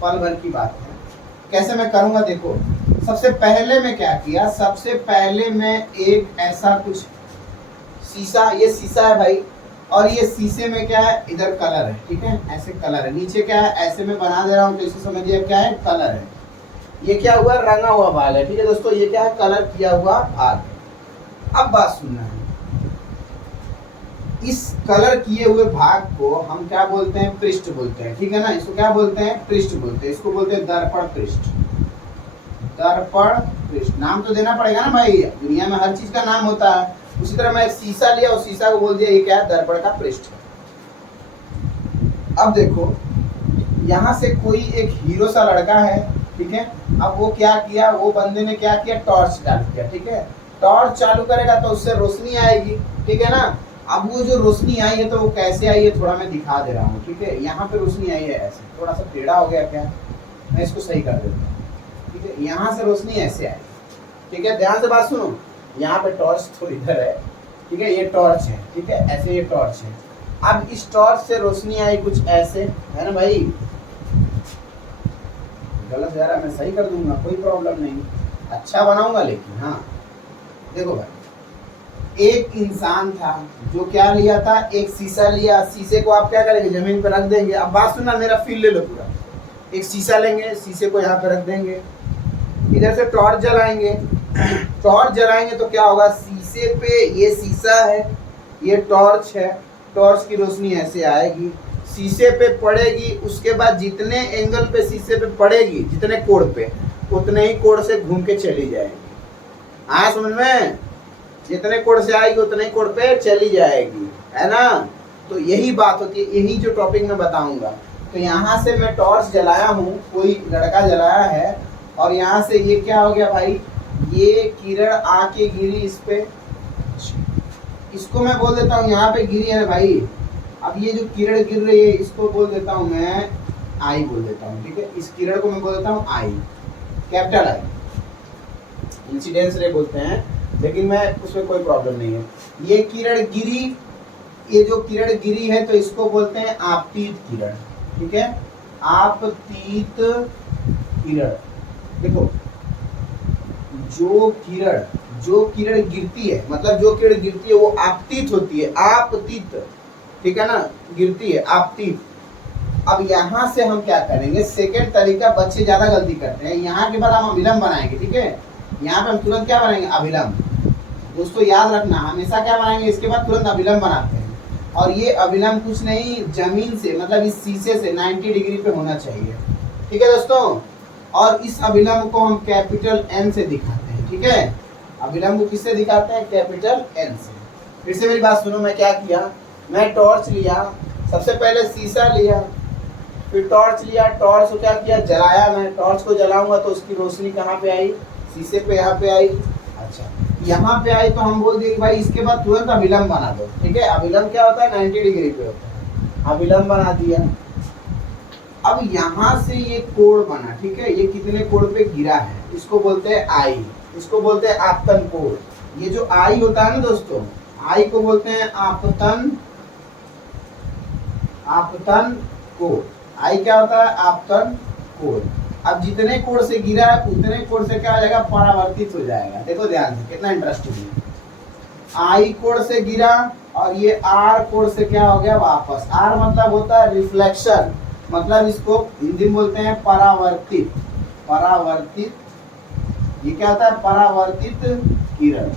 पल भर की बात है, कैसे मैं करूंगा। देखो सबसे पहले मैं क्या किया, सबसे पहले मैं एक ऐसा कुछ शीशा, ये शीशा है भाई, और ये शीशे में क्या है, इधर कलर है, ठीक है, ऐसे कलर है, नीचे क्या है, ऐसे मैं बना दे रहा हूँ, तो इसे समझिए क्या है, कलर है, ये क्या हुआ, रंगा हुआ भाग है, ठीक है दोस्तों, ये क्या है, कलर किया हुआ भाग है। अब बात सुनना है, इस कलर किए हुए भाग को हम क्या बोलते हैं, पृष्ठ बोलते हैं, ठीक है ना, इसको क्या बोलते हैं, पृष्ठ बोलते हैं, इसको बोलते हैं दर्पण पृष्ठ, दर्पण पृष्ठ। नाम तो देना पड़ेगा ना भाई, दुनिया में हर चीज का नाम होता है। उसी तरह मैं एक शीशा लिया, उस शीशा को बोल दिया ये क्या है, दर्पण का पृष्ठ। अब देखो यहाँ से कोई एक हीरो सा लड़का है, ठीक है, अब वो क्या किया, वो बंदे ने क्या किया, टॉर्च डाल दिया, ठीक है, टॉर्च चालू करेगा तो उससे रोशनी आएगी, ठीक है ना। अब वो जो रोशनी आई है तो वो कैसे आई है, थोड़ा मैं दिखा दे रहा हूँ, ठीक है, यहाँ पे रोशनी आई है ऐसे, थोड़ा सा टेढ़ा हो गया क्या, मैं इसको सही कर देता हूँ, ठीक है, यहाँ से रोशनी ऐसे आई, ठीक है, ध्यान से बात सुनो, यहाँ पे टॉर्च तो इधर है, ठीक है, ये टॉर्च है, ठीक है, ऐसे ये टॉर्च है। अब इस टॉर्च से रोशनी आई कुछ ऐसे, है ना भाई, गलत जा रहा है मैं सही कर दूंगा, कोई प्रॉब्लम नहीं, अच्छा बनाऊंगा, लेकिन हाँ देखो भाई, एक इंसान था जो क्या लिया था, एक शीशा लिया, शीशे को आप क्या करेंगे, जमीन पर रख देंगे। अब बात सुनना, मेरा फील ले लो पूरा, एक शीशा लेंगे, शीशे को यहाँ पे रख देंगे, इधर से टॉर्च जलाएंगे, टॉर्च जलाएंगे तो क्या होगा, शीशे पे, ये शीशा है, ये टॉर्च है, टॉर्च की रोशनी ऐसे आएगी, शीशे पे पड़ेगी, उसके बाद जितने एंगल पे शीशे पे पड़ेगी, जितने कोण पे, उतने ही कोण से घूम के चली जाएगी। आया समझ में, जितने कोण से आएगी उतने ही कोण पे चली जाएगी, है ना। तो यही बात होती है, यही जो टॉपिक मैं बताऊंगा। तो यहाँ से मैं टॉर्च जलाया हूँ, कोई लड़का जलाया है, और यहाँ से ये क्या हो गया भाई, ये किरण आके गिरी इस पे, इसको मैं बोल देता हूँ यहाँ पे गिरी है भाई, अब ये जो किरण गिर रही है इसको बोल देता हूँ मैं आई बोल देता हूँ, ठीक है। इस किरण को मैं बोल देता हूँ आई, कैपिटल आई, इंसिडेंस रे बोलते हैं, लेकिन मैं उसमें कोई प्रॉब्लम नहीं है। ये किरण गिरी, ये जो किरण गिरी है तो इसको बोलते हैं आपतित किरण, ठीक है, आपतित किरण। देखो जो किरण गिरती है, मतलब जो किरण गिरती है वो आपतित होती है, आपतित, ठीक है ना, गिरती है आपतित। अब यहाँ से हम क्या करेंगे, सेकेंड तरीका, बच्चे ज्यादा गलती करते हैं, यहाँ के बाद हम अभिलंब बनाएंगे, ठीक है। यहाँ पे हम तुरंत क्या बनाएंगे, अभिलंब। दोस्तों याद रखना, हमेशा क्या बनाएंगे, इसके बाद तुरंत अभिलंब बनाते हैं। और ये अभिलंब कुछ नहीं, जमीन से, मतलब इस शीशे से 90 डिग्री पे होना चाहिए, ठीक है दोस्तों। और इस अभिलंब को हम कैपिटल एन से दिखाते हैं, ठीक है। अभिलंब को किससे दिखाते हैं, कैपिटल एन से। फिर से मेरी बात सुनो, मैं क्या किया, मैं टॉर्च लिया, सबसे पहले शीशा लिया, फिर टॉर्च लिया, टॉर्च को क्या किया, जलाया। मैं टॉर्च को जलाऊंगा तो उसकी रोशनी कहाँ पे आई, शीशे पे, यहाँ पे आई। अच्छा, यहाँ पे आई तो हम बोल दिए कि भाई इसके बाद तुरंत अभिलंब बना दो, ठीक है। अभिलंब क्या होता है, 90 डिग्री पे होता है, अभिलंब बना दिया। अब यहाँ से ये कोण बना, ठीक है, ये कितने कोण पे गिरा है, इसको बोलते हैं आई, इसको बोलते हैं आपतन कोण। ये जो आई होता है ना दोस्तों, आई को बोलते हैं आपतन, आपतन कोण। आई क्या होता है, आपतन कोण। अब जितने कोण से गिरा है उतने कोण से क्या हो जाएगा, परावर्तित हो जाएगा। देखो ध्यान से, कितना इंटरेस्टिंग है। आई कोण से गिरा और ये आर कोण से क्या हो गया, वापस। आर मतलब होता है रिफ्लेक्शन, मतलब इसको हिंदी में बोलते हैं परावर्तित, परावर्तित। ये क्या होता है, परावर्तित किरण,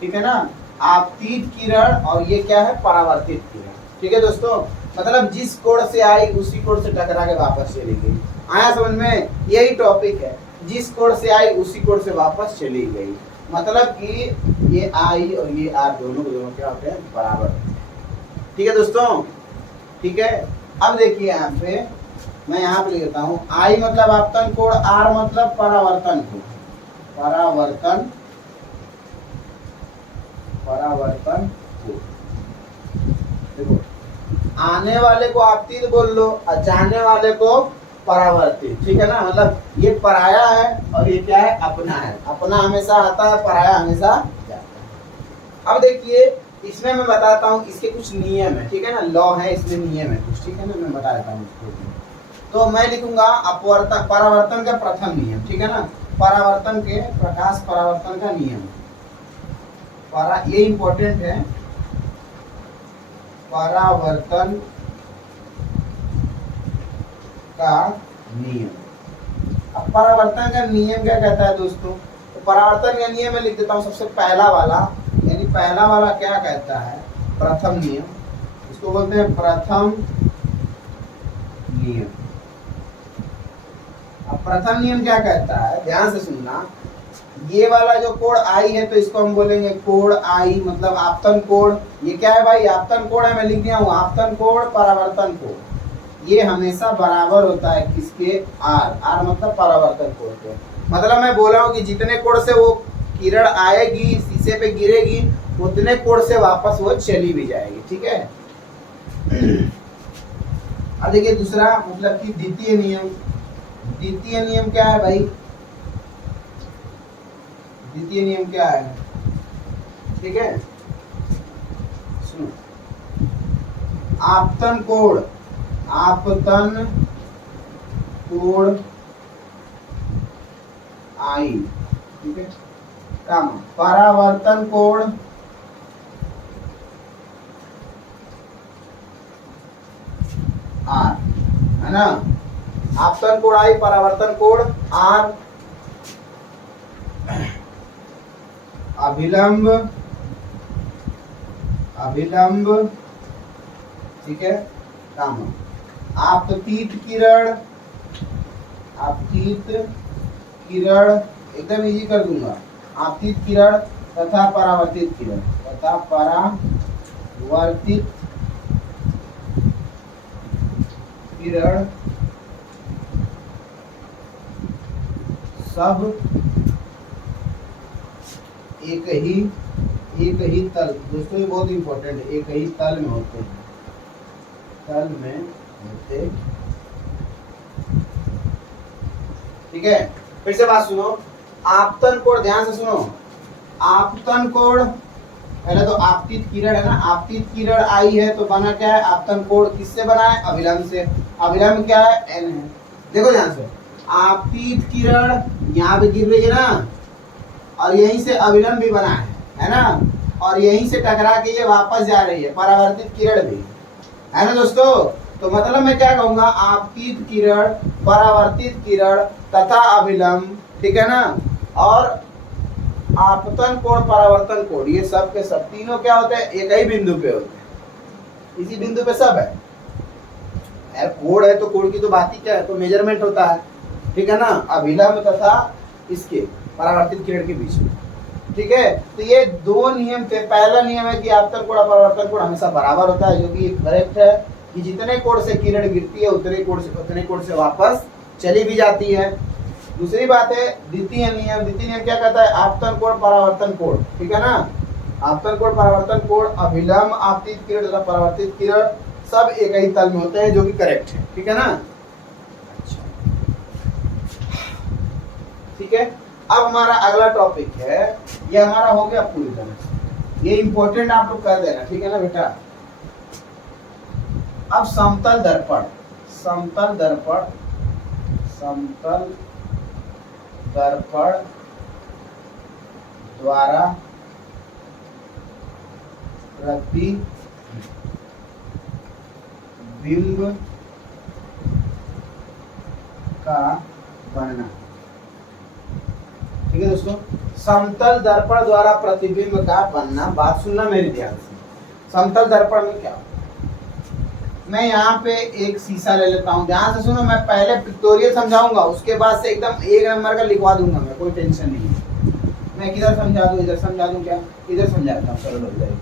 ठीक है ना, आपतित किरण। और ये क्या है, परावर्तित किरण, ठीक है दोस्तों। मतलब जिस कोण से आई उसी कोण से टकरा के वापस चली गई। आया समझ में, यही टॉपिक है, जिस कोण से आई उसी कोण से वापस चली गई। मतलब कि ये आई और ये आर दोनों को दोनों क्या होते हैं, बराबर, ठीक है दोस्तों, ठीक है। अब देखिए यहाँ पे, मैं यहाँ पे लिखता हूँ, आई मतलब आपतन कोण, आर मतलब परावर्तन कोण, परावर्तन, परावर्तन कोण। देखो, आने वाले को आपतित बोल लो और जाने वाले को परावर्तित, ठीक है ना। मतलब ये पराया है और ये क्या है, अपना है। अपना हमेशा आता है, पराया हमेशा जाता है। अब देखिए इसमें मैं बताता हूँ, इसके कुछ नियम है, ठीक है ना, लॉ है, इसमें नियम है कुछ, ठीक है ना, मैं बता देता हूँ इसको। तो मैं लिखूंगा अपवर्तन, परावर्तन का प्रथम नियम, ठीक है ना, परावर्तन के, प्रकाश परावर्तन का नियम, ये इंपॉर्टेंट है, परावर्तन का नियम। अब परावर्तन का नियम क्या कहता है दोस्तों, तो परावर्तन का नियम मैं लिख देता हूँ सबसे पहला वाला, यानी पहला वाला क्या कहता है, प्रथम नियम, इसको बोलते हैं प्रथम नियम। अब प्रथम नियम क्या कहता है, ध्यान से सुनना। ये वाला जो कोण आई है तो इसको हम बोलेंगे कोण आई, मतलब आपतन कोण। ये क्या है भाई, आपतन कोण है, मैं लिख दिया हूँ आपतन कोण, परावर्तन कोण। ये हमेशा बराबर होता है किसके, आर, आर मतलब परावर्तन कोण के। मतलब मैं बोला हूँ कि जितने कोण से वो किरण आएगी, शीशे पे गिरेगी, उतने कोण से वापस वो चली भी जाएगी, ठीक है। अब देखिए दूसरा, मतलब कि द्वितीय नियम। द्वितीय नियम क्या है भाई, द्वितीय नियम क्या है, ठीक है, सुनो। आपतन कोण, आपतन कोण आई, ठीक है, काम। परावर्तन कोण आर, है ना। आपतन कोण आई, परावर्तन कोण आर। अभिलंब, अभिलंब, ठीक है, काम। आपतित किरण, आपतित किरण, एकदम इजी कर दूंगा। आपतित किरण तथा परावर्तित किरण, तथा परावर्तित किरण सब एक ही तल, दोस्तों ये बहुत इंपॉर्टेंट है, एक ही तल में होते हैं, तल में होते। ठीक है, फिर से बात सुनो। आपतन कोण, ध्यान से सुनो। आपतन कोण, पहले तो आपतित किरण है ना, आपतित किरण आई है तो बना क्या है, आपतन कोण किससे बना है, अभिलंब से। अभिलंब क्या है, एन है। देखो ध्यान से, आपतित किरण यहाँ पे गिर रही है ना, और यहीं से अभिलंब भी बना है ना, और यहीं से टकरा के ये वापस जा रही है, परावर्तित किरण भी है ना दोस्तों। तो मतलब मैं क्या कहूंगा, आपतित किरण, परावर्तित किरण तथा अभिलंब, ठीक है ना, और आपतन कोण, परावर्तन कोण, ये सब के सब तीनों क्या होते हैं, एक ही बिंदु पे होते हैं, इसी बिंदु पे सब है। यार कोण है तो कोण की तो बात ही क्या है, तो मेजरमेंट होता है, ठीक है ना, अभिलंब तथा इसके परावर्तित किरण के बीच में। ठीक है, तो ये दो नियम थे। पहला नियम है कि आपतन कोण परावर्तन कोण हमेशा बराबर होता है, जो कि करेक्ट है, कि जितने कोण से किरण गिरती है उतने कोण से वापस चली भी जाती है। दूसरी बात है द्वितीय नियम। द्वितीय नियम क्या कहता है, आपतन कोण परावर्तन कोण, ठीक है ना, आपतन कोण परावर्तन कोण, अभिलंब, आपतित किरण तथा परावर्तित किरण सब एक ही तल में होते हैं, जो कि करेक्ट है, ठीक है ना। अच्छा, ठीक है, अब हमारा अगला टॉपिक है, ये हमारा हो गया पूरी तरह से, ये इंपॉर्टेंट आप लोग कर देना, ठीक है ना बेटा। अब समतल दर्पण, समतल दर्पण, समतल दर्पण द्वारा प्रतिबिंब का बनना। ठीक है दोस्तों, समतल दर्पण द्वारा प्रतिबिंब का बनना। बात सुनना मेरे ध्यान से। समतल दर्पण में क्या, मैं यहाँ पे एक शीशा ले लेता हूँ, ध्यान से सुनो। मैं पहले पिक्टोरियल समझाऊंगा, उसके बाद से एकदम एक नंबर का लिखवा दूंगा मैं, कोई टेंशन नहीं है। मैं किधर समझा दूँ, इधर समझा दूँ क्या, इधर समझाता हूँ, चलो इधर,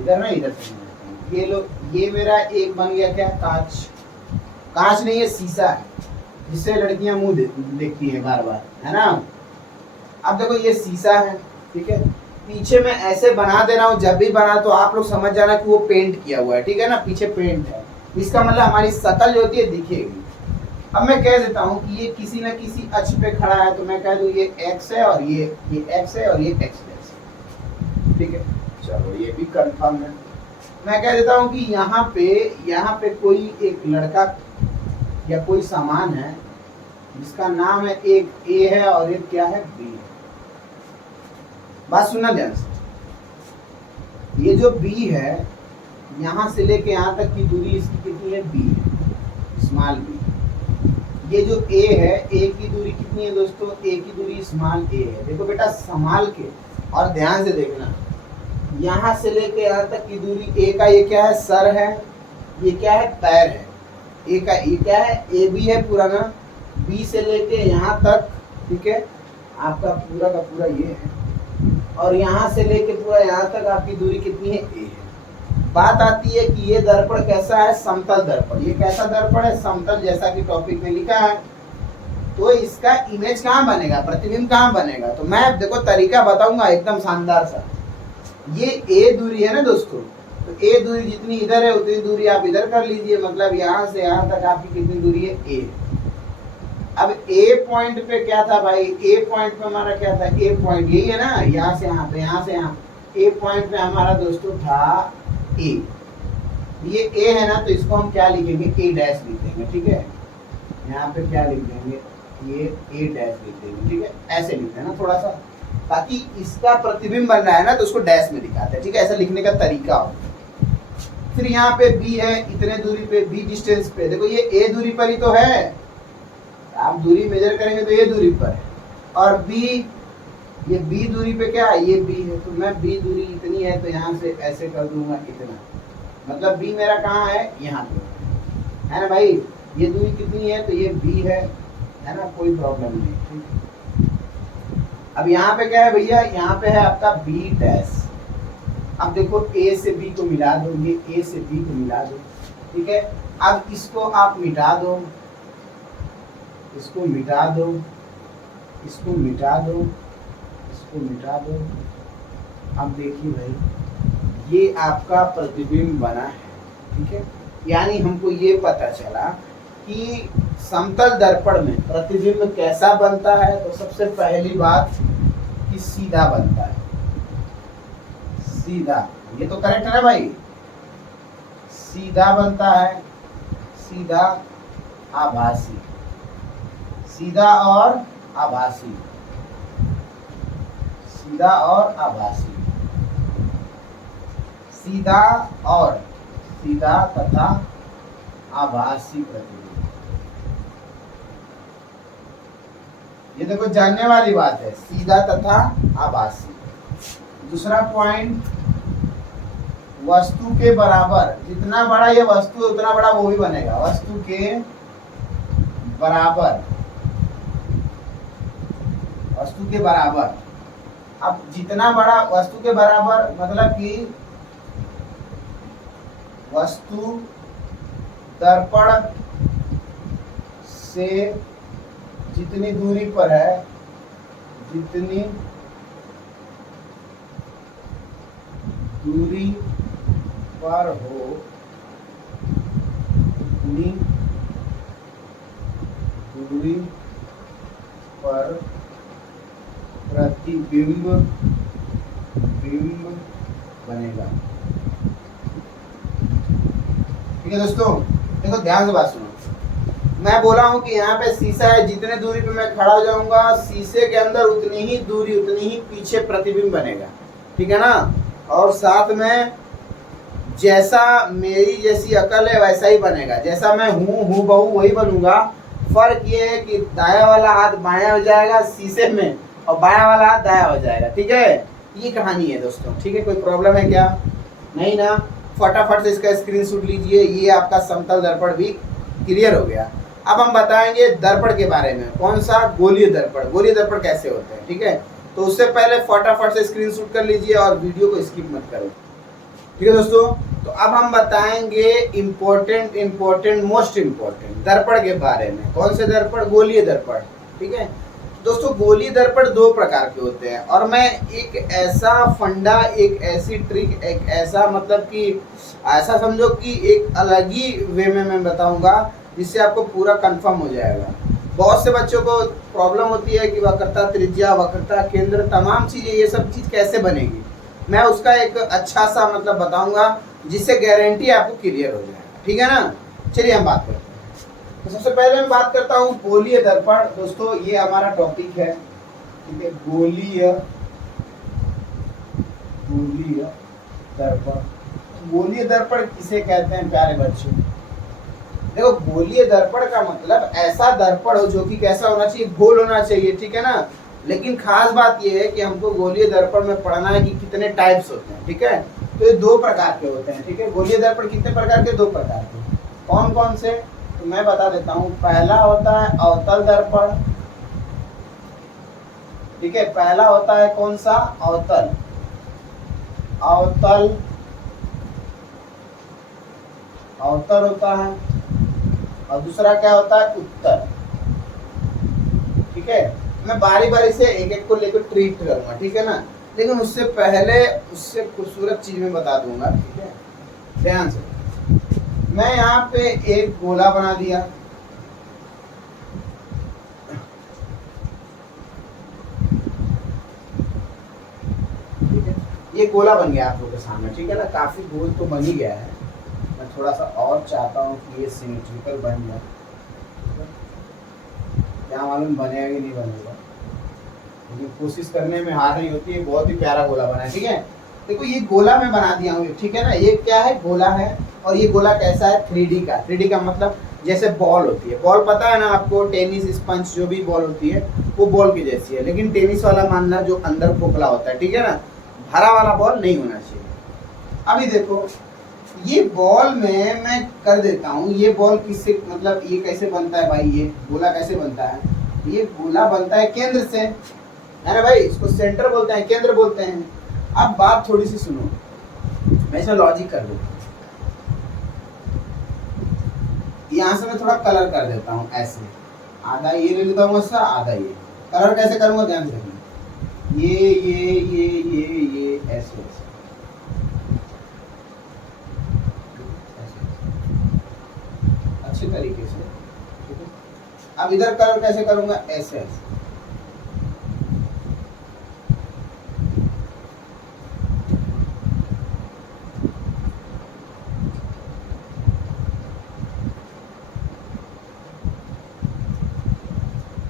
इधर ना इधर समझाता हूँ। ये लो, ये मेरा एक बन गया क्या, कांच। कांच नहीं, ये शीशा है, जिससे लड़कियां मुंह देखती है बार बार, है ना। अब देखो ये शीशा है, ठीक है, पीछे मैं ऐसे बना दे रहा हूँ, जब भी बना तो आप लोग समझ जाना कि वो पेंट किया हुआ है, ठीक है ना, पीछे पेंट है, इसका मतलब हमारी शक्ल जो होती है दिखेगी। अब मैं कह देता हूँ कि ये किसी न किसी अक्ष पे खड़ा है, तो मैं कह दूँ ये एक्स है, और ये एक्स है, और ये एक्स है, ठीक है। चलो ये भी कंफर्म है। मैं कह देता हूँ कि यहाँ पे कोई एक लड़का या कोई सामान है, जिसका नाम है, एक ए है और एक क्या है, बी है। बात सुनना ध्यान से, ये जो बी है, यहाँ से लेके यहाँ तक की दूरी इसकी कितनी है, बी है, स्मॉल बी। ये जो ए है, ए की दूरी कितनी है दोस्तों, ए की दूरी स्मॉल ए है। देखो बेटा संभाल के और ध्यान से देखना, यहाँ से लेके यहाँ तक की दूरी, ए का ये क्या है, सर है, ये क्या है, पैर है। ए का ये क्या है, ए बी है पूरा ना, बी से लेके यहाँ तक, ठीक है, आपका पूरा का पूरा ये है, और यहाँ से लेके पूरा यहाँ तक आपकी दूरी कितनी है, ए है। बात आती है कि ये दर्पण कैसा है, समतल दर्पण। ये कैसा दर्पण है, समतल, जैसा कि टॉपिक में लिखा है। तो इसका इमेज कहाँ बनेगा, प्रतिबिंब कहाँ बनेगा, तो मैं देखो तरीका बताऊंगा एकदम शानदार सा। ये ए दूरी है ना दोस्तों, तो ए दूरी जितनी इधर है उतनी दूरी आप इधर कर लीजिए, मतलब यहाँ से यहाँ तक आपकी कितनी दूरी है, ए। अब ए पॉइंट पे क्या था भाई, ए पॉइंट पे हमारा क्या था, ए पॉइंट यही है ना, यहाँ से यहाँ पे, यहाँ से यहाँ, ए पॉइंट पे हमारा दोस्तों था ए। ये ए है ना, तो इसको हम क्या लिखेंगे, ए डैश लिख देंगे, ठीक है। यहाँ पे क्या लिख देंगे, ये ए डैश लिख देंगे, ठीक है, ऐसे लिखते हैं ना थोड़ा सा, ताकि इसका प्रतिबिंब बन रहा है ना, तो उसको डैश में दिखाते हैं, ठीक है, ऐसा लिखने का तरीका हो। फिर यहाँ पे बी है, इतने दूरी पे, बी डिस्टेंस पे, देखो ये ए दूरी पर ही तो है, आप दूरी मेजर करेंगे तो ये दूरी पर है, और बी, ये बी दूरी पे क्या है, ये बी है, तो मैं बी दूरी इतनी है, तो यहाँ से ऐसे कर दूंगा इतना, मतलब बी मेरा कहाँ है, यहाँ पे है ना भाई। ये दूरी कितनी है, तो ये बी है ना, कोई प्रॉब्लम नहीं, ठीक है। अब यहाँ पे क्या है भैया, यहाँ पे है आपका बी डैश। अब देखो ए से बी को मिला दो, ये ए से बी को मिला दो, ठीक है। अब इसको आप मिटा दो, इसको मिटा दो, इसको मिटा दो, इसको मिटा दो। अब देखिए भाई, ये आपका प्रतिबिंब बना है, ठीक है। यानी हमको ये पता चला कि समतल दर्पण में प्रतिबिंब कैसा बनता है। तो सबसे पहली बात कि सीधा बनता है, सीधा, ये तो करेक्ट है भाई, सीधा बनता है, सीधा आभासी, सीधा और आभासी, सीधा और आभासी, सीधा और सीधा तथा आभासी प्रतिबिंब। ये देखो जानने वाली बात है, सीधा तथा आभासी। दूसरा पॉइंट, वस्तु के बराबर, जितना बड़ा ये वस्तु है उतना बड़ा वो भी बनेगा, वस्तु के बराबर, वस्तु के बराबर। अब जितना बड़ा वस्तु के बराबर मतलब कि वस्तु दर्पण से जितनी दूरी पर है, जितनी दूरी पर हो उतनी दूरी पर प्रतिबिंब बनेगा। ठीक है दोस्तों, देखो ध्यान से बात सुनो। मैं बोला हूं कि यहाँ पे शीशा है, जितने दूरी पे मैं खड़ा हो जाऊंगा शीशे के अंदर उतनी ही दूरी, उतनी ही पीछे प्रतिबिंब बनेगा। ठीक है ना। और साथ में जैसा मेरी जैसी अकल है वैसा ही बनेगा, जैसा मैं हूँ बहू वही बनूंगा। फर्क ये है कि दाया वाला हाथ बायां हो जाएगा शीशे में और बायां वाला हाथ दाया हो जाएगा। ठीक है, ये कहानी है दोस्तों। ठीक है, कोई प्रॉब्लम है क्या? नहीं ना। फटाफट से इसका स्क्रीनशॉट लीजिए। ये आपका समतल दर्पण भी क्लियर हो गया। अब हम बताएंगे दर्पण के बारे में। कौन सा? गोलीय दर्पण। गोलीय दर्पण कैसे होते हैं, ठीक है। तो उससे पहले फटाफट से स्क्रीनशॉट कर लीजिए और वीडियो को स्किप मत करो। ठीक है दोस्तों, तो अब हम बताएंगे इम्पोर्टेंट मोस्ट इम्पोर्टेंट दर्पण के बारे में। कौन से दर्पण? गोलीय दर्पण। ठीक है दोस्तों, गोलीय दर्पण दो प्रकार के होते हैं और मैं एक ऐसा फंडा, एक ऐसी ट्रिक, एक ऐसा मतलब कि ऐसा समझो कि एक अलग ही वे में मैं बताऊंगा जिससे आपको पूरा कंफर्म हो जाएगा। बहुत से बच्चों को प्रॉब्लम होती है कि वक्रता त्रिज्या, वक्रता केंद्र, तमाम चीजें, ये सब चीज कैसे बनेगी। मैं उसका एक अच्छा सा मतलब बताऊंगा जिससे गारंटी आपको क्लियर हो जाएगा। ठीक है ना। चलिए हम बात करते हैं। तो सबसे पहले मैं बात करता हूँ गोलीय दर्पण। दोस्तों ये हमारा टॉपिक है, ठीक है। गोलीय दर्पण। गोलीय दर्पण किसे कहते हैं प्यारे बच्चों? देखो, गोलीय दर्पण का मतलब ऐसा दर्पण हो जो कि कैसा होना चाहिए? गोल होना चाहिए। ठीक है ना। लेकिन खास बात यह है कि हमको गोलीय दर्पण में पढ़ना है कि कितने टाइप्स होते हैं। ठीक है, तो ये दो प्रकार के होते हैं। ठीक है, गोलीय दर्पण कितने प्रकार के? दो प्रकार के। कौन कौन से? तो मैं बता देता हूँ। पहला होता है अवतल दर्पण। ठीक है, पहला होता है कौन सा? अवतल होता है। और दूसरा क्या होता है? उत्तर। ठीक है, मैं बारी बारी से एक एक को लेकर ट्रीट करूंगा। ठीक है ना। लेकिन उससे पहले उससे खूबसूरत चीज में बता दूंगा। ठीक है, ध्यान से। मैं यहाँ पे एक गोला बना दिया। ठीक है, ये गोला बन गया आप लोगों के सामने। ठीक है ना, काफी गोल तो बन ही गया है। मैं थोड़ा सा और चाहता हूँ कि ये सिमेट्रिकल बन जाए। क्या मालूम बनेगा कि नहीं बनेगा, लेकिन कोशिश करने में हार नहीं होती है। बहुत ही प्यारा गोला बना है। ठीक है, देखो ये गोला मैं बना दिया हूँ। ठीक है ना, ये क्या है? गोला है। और ये गोला कैसा है? 3D का। 3D का मतलब जैसे बॉल होती है। बॉल पता है ना आपको, टेनिस स्पंज जो भी बॉल होती है वो बॉल की जैसी है। लेकिन टेनिस वाला मानना जो अंदर खोखला होता है। ठीक है ना, भरा वाला बॉल नहीं होना चाहिए। अभी देखो ये बॉल में मैं कर देता हूँ। ये बॉल किससे मतलब ये कैसे बनता है भाई? ये गोला कैसे बनता है? ये गोला बनता है केंद्र से, है ना भाई। इसको सेंटर बोलते हैं, केंद्र बोलते हैं। अब बात थोड़ी सी सुनो, मैं इसमें लॉजिक कर दूँ। यहाँ से मैं थोड़ा कलर कर देता हूँ ऐसे। आधा ये ले लेता हूँ ऐसा, आधा ये। कलर कैसे करूँगा ध्यान से देखना। ये ऐसे ऐसे। अच्छे तरीके से। ठीक है, अब इधर कलर कैसे करूंगा, ऐसे ऐसे।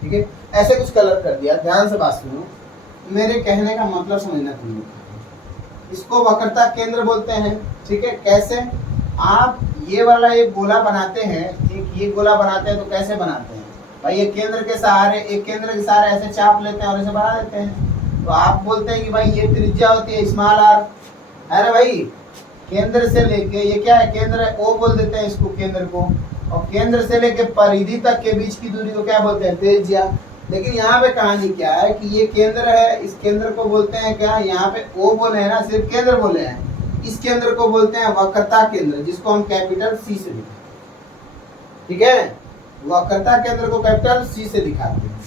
ठीक है, ऐसे कुछ कलर कर दिया। ध्यान से बात सुनो, मेरे कहने का मतलब समझना तुम लोग। इसको वक्रता केंद्र बोलते हैं। ठीक है, कैसे आप ये वाला एक गोला बनाते हैं, एक ये गोला बनाते हैं तो कैसे बनाते हैं भाई, एक केंद्र के सहारे, एक केंद्र के सहारे ऐसे चाप लेते हैं और ऐसे बना देते हैं। तो आप बोलते हैं कि भाई ये त्रिज्या होती है स्मॉल आर, है ना भाई। केंद्र से लेके, ये क्या है, केंद्र है, ओ बोल देते हैं इसको केंद्र को, और केंद्र से लेके परिधि तक के बीच की दूरी को क्या बोलते हैं, त्रिज्या। लेकिन यहाँ पे कहानी क्या है कि ये केंद्र है, इस केंद्र को बोलते हैं क्या, यहाँ पे ओ बोले हैं ना, सिर्फ केंद्र बोले हैं, इस केंद्र को बोलते हैं वक्रता केंद्र, जिसको हम कैपिटल सी से दिखाते हैं। ठीक है, वक्रता केंद्र को कैपिटल सी से दिखाते हैं।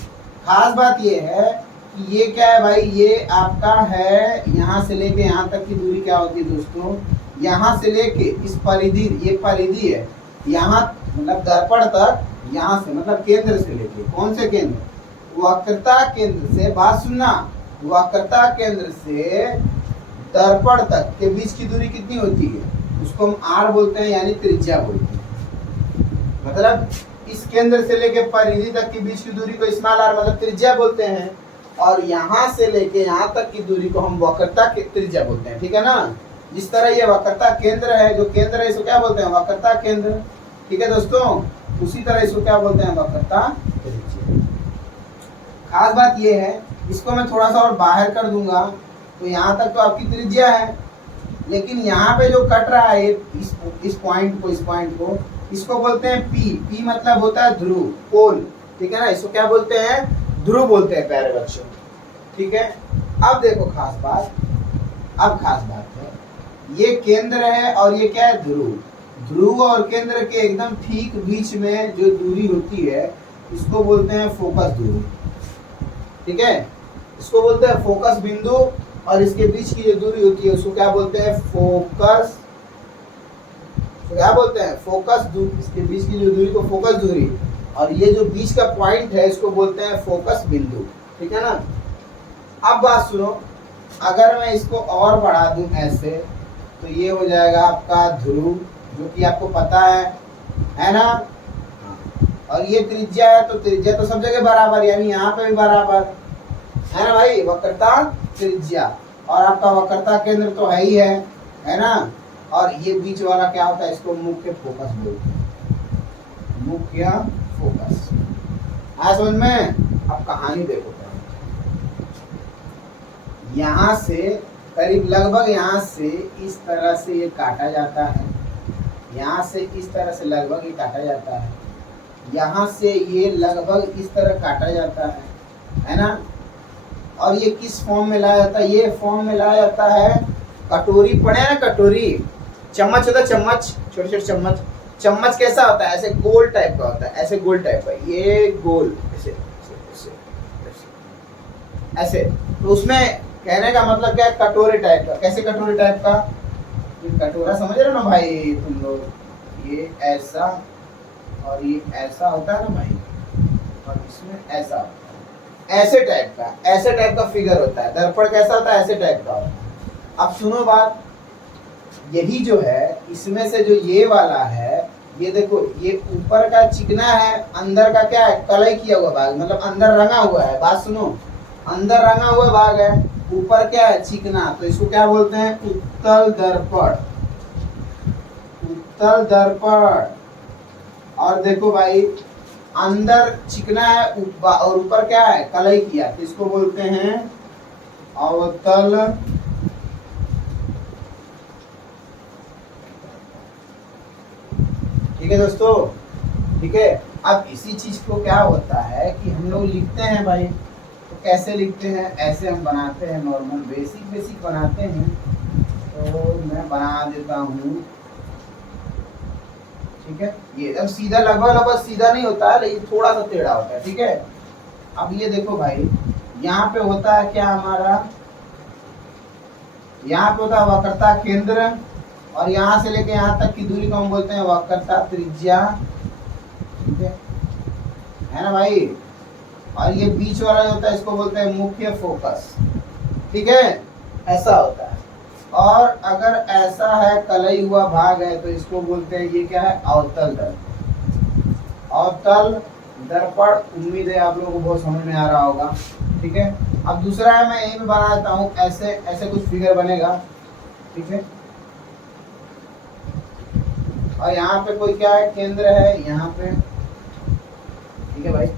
खास बात ये है कि ये क्या है भाई, ये आपका है यहाँ से लेके यहाँ तक की दूरी क्या होती है दोस्तों, यहाँ से लेके इस परिधि, ये परिधि है, यहाँ मतलब दर्पण तक, यहाँ से मतलब केंद्र से लेके, कौन से केंद्र, वक्रता केंद्र से, बात सुनना, वक्रता केंद्र से दर्पण तक के बीच की दूरी कितनी होती है, उसको हम आर बोलते हैं, यानी त्रिज्या बोलते हैं। मतलब इस केंद्र से लेके परिधि तक के बीच की दूरी को स्मॉल आर मतलब त्रिज्या बोलते हैं, और यहाँ से लेके यहाँ तक की दूरी को हम वक्रता त्रिज्या बोलते हैं। ठीक है ना, जिस तरह ये वक्रता केंद्र है, जो केंद्र है इसको क्या बोलते हैं, वक्रता केंद्र। ठीक है दोस्तों, उसी तरह इसको क्या बोलते हैं, वक्रता त्रिज्या। खास बात ये है, इसको मैं थोड़ा सा और बाहर कर दूंगा तो यहाँ तक तो आपकी त्रिज्या है, लेकिन यहाँ पे जो कट रहा है इस पॉइंट को, इसको बोलते हैं पी। पी मतलब होता है ध्रुव, पोल। ठीक है ना, इसको क्या बोलते हैं, ध्रुव बोलते हैं प्यारे बच्चों। ठीक है, अब देखो खास बात, अब खास बात है, ये केंद्र है और ये क्या है, ध्रुव। ध्रुव और केंद्र के एकदम ठीक बीच में जो दूरी होती है, इसको बोलते हैं फोकस दूरी। ठीक है, इसको बोलते हैं फोकस बिंदु, और इसके बीच की जो दूरी होती है उसको क्या बोलते हैं, फोकस, क्या बोलते हैं, फोकस दूरी। इसके बीच की जो दूरी को फोकस दूरी, और ये जो बीच का पॉइंट है इसको बोलते हैं फोकस बिंदु। ठीक है ना, अब बात सुनो, अगर मैं इसको और बढ़ा दूं ऐसे, तो ये हो जाएगा आपका ध्रुव, जो कि आपको पता है ना। और ये त्रिज्या है, तो त्रिज्या तो सब जगह बराबर, यानी यहाँ पे भी बराबर है ना भाई, वक्रता त्रिज्या। और आपका वक्रता केंद्र तो है ही है ना। और ये बीच वाला क्या होता है, इसको मुख्य फोकस बोलते हैं, मुख्य फोकस। आया समझ में। अब कहानी देखो, यहाँ से करीब लगभग यहाँ से इस तरह से ये काटा जाता है, यहाँ से इस तरह से लगभग ये काटा जाता है, यहाँ से ये लगभग इस तरह काटा जाता है ना। और ये किस फॉर्म में लाया जाता है, ये फॉर्म में लाया जाता है, कटोरी पड़े ना, कटोरी, चम्मच होता है, चम्मच, छोटे छोटे चम्मच। चम्मच कैसा होता है, ऐसे गोल टाइप का होता है, ऐसे गोल टाइप का, ये गोल ऐसे ऐसे ऐसे ऐसे। तो उसमें कहने का मतलब क्या है, कटोरे टाइप का। कैसे कटोरे टाइप का, ये कटोरा समझ रहे हो ना भाई तुम लोग, ये ऐसा और ये ऐसा होता है ना भाई, और इसमें ऐसा होता है, ऐसे टाइप का, ऐसे टाइप का फिगर होता है। दर्पण कैसा होता है, ऐसे टाइप का होता है। अब सुनो बात, यही जो है, इसमें से जो ये वाला है, ये देखो, ये ऊपर का चिकना है, अंदर का क्या है, कलई किया हुआ भाग, मतलब अंदर रंगा हुआ है। बात सुनो, अंदर रंगा हुआ भाग है, ऊपर क्या है, चिकना। तो इसको क्या बोलते हैं, उत्तल दर्पण, उत्तल दर्पण। और देखो भाई, अंदर चिकना है और ऊपर क्या है, कलई किया, तो इसको बोलते हैं अवतल ठीक है दोस्तों। ठीक है, अब इसी चीज को क्या होता है कि हम लोग लिखते हैं भाई, तो कैसे लिखते हैं, ऐसे हम बनाते हैं, नॉर्मल बेसिक बनाते हैं। तो मैं बना देता हूँ, ठीक है, ये एकदम सीधा, लगभग सीधा नहीं होता है, लेकिन थोड़ा सा टेढ़ा होता है। ठीक है, अब ये देखो भाई, यहाँ पे होता है क्या हमारा, यहाँ पे होता है वक्रता केंद्र, और यहाँ से लेके यहाँ तक की दूरी को हम बोलते हैं वक्रता त्रिज्या। है ना भाई। और ये बीच वाला जो होता है इसको बोलते हैं मुख्य फोकस, ठीक है, ऐसा होता है। और अगर ऐसा है कलई हुआ भाग है तो इसको बोलते हैं, ये क्या है, अवतल दर्पण। अवतल दर्पण, उम्मीद है आप लोगों को बहुत समझ में आ रहा होगा, ठीक है। अब दूसरा है, मैं यही बना देता हूँ, ऐसे ऐसे कुछ फिगर बनेगा, ठीक है। और यहाँ पे कोई क्या है, केंद्र है यहाँ पे, ठीक है भाई।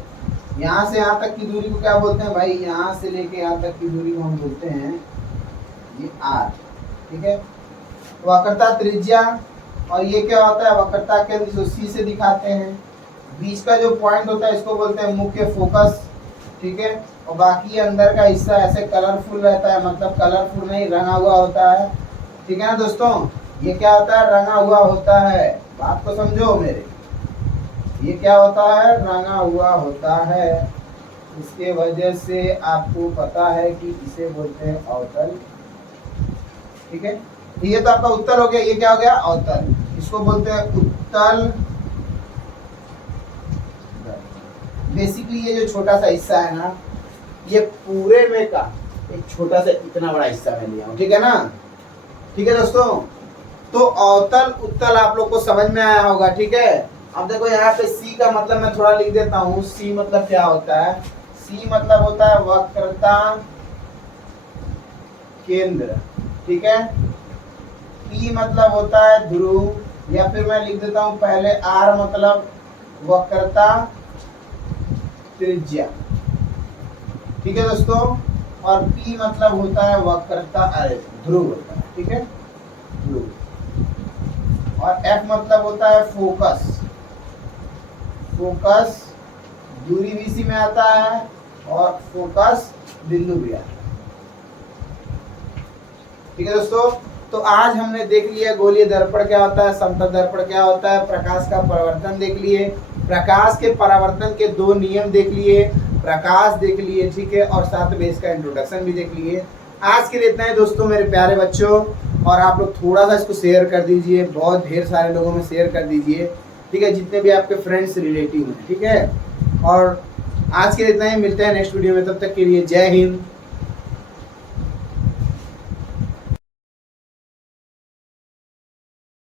यहाँ से यहाँ तक की दूरी को क्या बोलते हैं भाई, यहाँ से लेके यहाँ तक की दूरी को हम बोलते हैं ये आर, ठीक है। वक्रता त्रिज्या, और ये क्या होता है, वक्रता केंद्र, जो सी से दिखाते हैं। बीच का जो पॉइंट होता है इसको बोलते हैं मुख्य फोकस, ठीक है। और बाकी अंदर का हिस्सा ऐसे कलरफुल रहता है, मतलब कलरफुल नहीं, रंगा हुआ होता है, ठीक है ना दोस्तों। ये क्या होता है, रंगा हुआ होता है, बात को समझो मेरे। ये क्या होता है, रंगा हुआ होता है। इसके वजह से आपको पता है कि इसे बोलते हैं अवतल, ठीक है। ये तो आपका उत्तल हो गया, ये क्या हो गया, अवतल। इसको बोलते हैं उत्तल। बेसिकली ये जो छोटा सा हिस्सा है ना, ये पूरे में का एक छोटा सा इतना बड़ा हिस्सा मैं लिया हूं, ठीक है ना, ठीक है दोस्तों। तो अवतल उत्तल आप लोग को समझ में आया होगा, ठीक है। अब देखो यहाँ पे सी का मतलब मैं थोड़ा लिख देता हूँ। सी मतलब क्या होता है, सी मतलब होता है वक्रता केंद्र, ठीक है। पी मतलब होता है ध्रुव, या फिर मैं लिख देता हूँ पहले आर मतलब वक्रता त्रिज्या, ठीक है दोस्तों। और पी मतलब होता है वक्रता ध्रुव होता है, ठीक है, ध्रुव। और एफ मतलब होता है फोकस, फोकस दूरी भी इसी में आता है, और फोकस बिंदु भी आता है, ठीक है दोस्तों। तो आज हमने देख लिया गोलीय दर्पण क्या होता है, समतल दर्पण क्या होता है, प्रकाश का परावर्तन देख लिए, प्रकाश के परावर्तन के 2 नियम देख लिए, प्रकाश देख लिए, ठीक है। और साथ में इसका इंट्रोडक्शन भी देख लिए। आज के लिए इतना ही दोस्तों मेरे प्यारे बच्चों। और आप लोग थोड़ा सा इसको शेयर कर दीजिए, बहुत ढेर सारे लोगों में शेयर कर दीजिए, ठीक है, जितने भी आपके फ्रेंड्स रिलेटिव हैं, ठीक है। और आज के लिए इतना ही, मिलते हैं नेक्स्ट वीडियो में, तब तक के लिए जय हिंद।